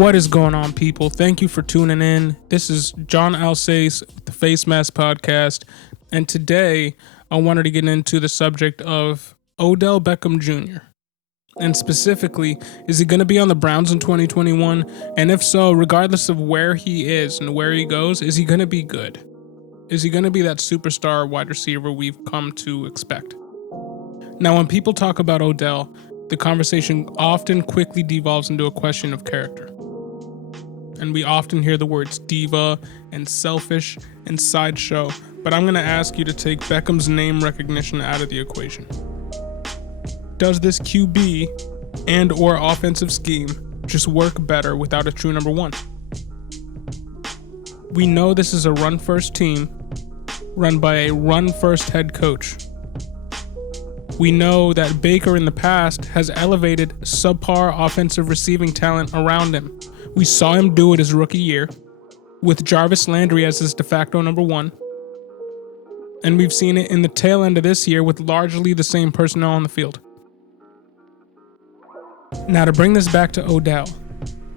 What is going on, people? Thank you for tuning in. This is John Alsace, the Face Mask Podcast, and today I wanted to get into the subject of Odell Beckham Jr. And specifically, is he going to be on the Browns in 2021? And if so, regardless of where he is and where he goes, is he going to be good? Is he going to be that superstar wide receiver we've come to expect? Now, when people talk about Odell, the conversation often quickly devolves into a question of character. And we often hear the words diva and selfish and sideshow, but I'm going to ask you to take Beckham's name recognition out of the equation. Does this QB and or offensive scheme just work better without a true number one? We know this is a run-first team run by a run-first head coach. We know that Baker in the past has elevated subpar offensive receiving talent around him. We saw him do it his rookie year with Jarvis Landry as his de facto number one. And we've seen it in the tail end of this year with largely the same personnel on the field. Now, to bring this back to Odell,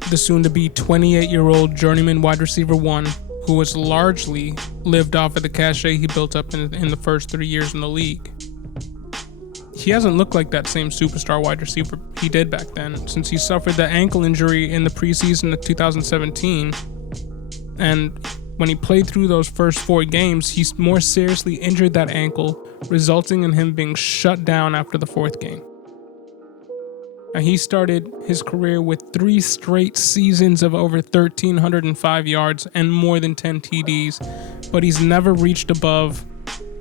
the soon-to-be 28-year-old journeyman wide receiver one who has largely lived off of the cachet he built up in the first 3 years in the league. He hasn't looked like that same superstar wide receiver he did back then, since he suffered the ankle injury in the preseason of 2017. And when he played through those first 4 games, he more seriously injured that ankle, resulting in him being shut down after the 4th game. And he started his career with 3 straight seasons of over 1,305 yards and more than 10 TDs, but he's never reached above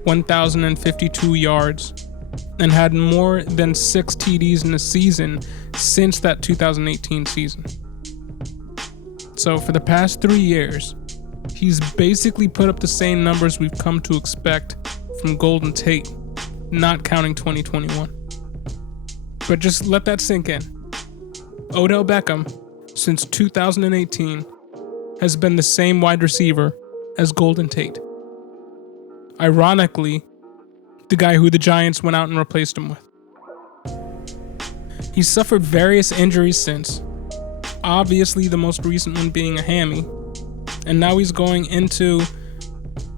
1,052 yards and had more than 6 TDs in a season since that 2018 season. So for the past 3 years, he's basically put up the same numbers we've come to expect from Golden Tate, not counting 2021. But just let that sink in. Odell Beckham, since 2018, has been the same wide receiver as Golden Tate. Ironically, the guy who the Giants went out and replaced him with. He's suffered various injuries since, obviously the most recent one being a hammy, and now he's going into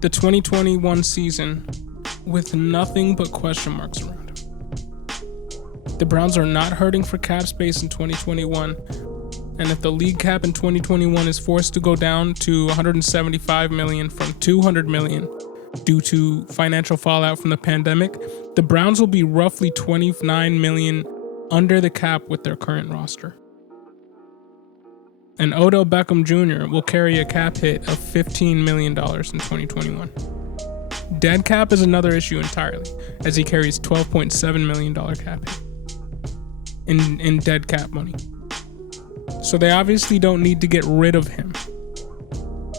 the 2021 season with nothing but question marks around him. The Browns are not hurting for cap space in 2021, and if the league cap in 2021 is forced to go down to $175 million from $200 million due to financial fallout from the pandemic, the Browns will be roughly $29 million under the cap with their current roster. And Odell Beckham Jr. will carry a cap hit of $15 million in 2021. Dead cap is another issue entirely, as he carries $12.7 million cap hit in dead cap money. So they obviously don't need to get rid of him.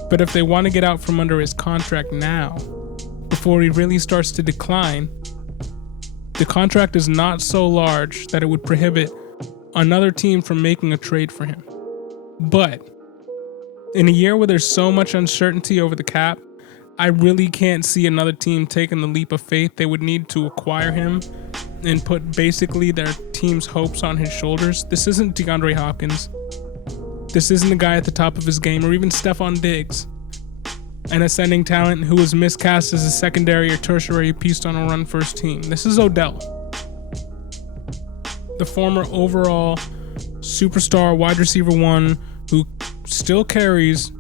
But if they want to get out from under his contract now, before he really starts to decline, the contract is not so large that it would prohibit another team from making a trade for him. But in a year where there's so much uncertainty over the cap, I really can't see another team taking the leap of faith they would need to acquire him and put basically their team's hopes on his shoulders. This isn't DeAndre Hopkins. This isn't the guy at the top of his game, or even Stephon Diggs, an ascending talent who was miscast as a secondary or tertiary piece on a run-first team. This is Odell, the former overall superstar wide receiver one who still carries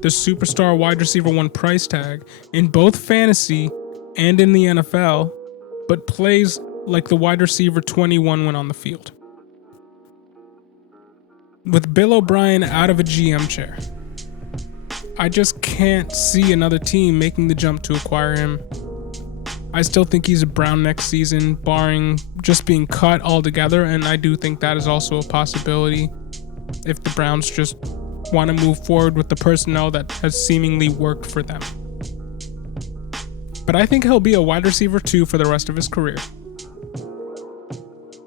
the superstar wide receiver one price tag in both fantasy and in the NFL, but plays like the wide receiver 21 when on the field. With Bill O'Brien out of a GM chair, I just can't see another team making the jump to acquire him. I still think he's a Brown next season, barring just being cut altogether, and I do think that is also a possibility if the Browns just want to move forward with the personnel that has seemingly worked for them. But I think he'll be a wide receiver 2 for the rest of his career.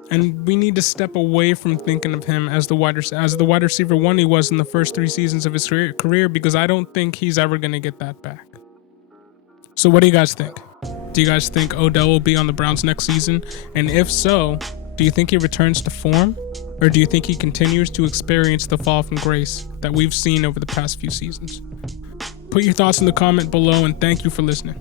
And we need to step away from thinking of him as the wide receiver 1 he was in the first 3 seasons of his career, because I don't think he's ever going to get that back. So what do you guys think? Do you guys think Odell will be on the Browns next season? And if so, do you think he returns to form? Or do you think he continues to experience the fall from grace that we've seen over the past few seasons? Put your thoughts in the comment below, and thank you for listening.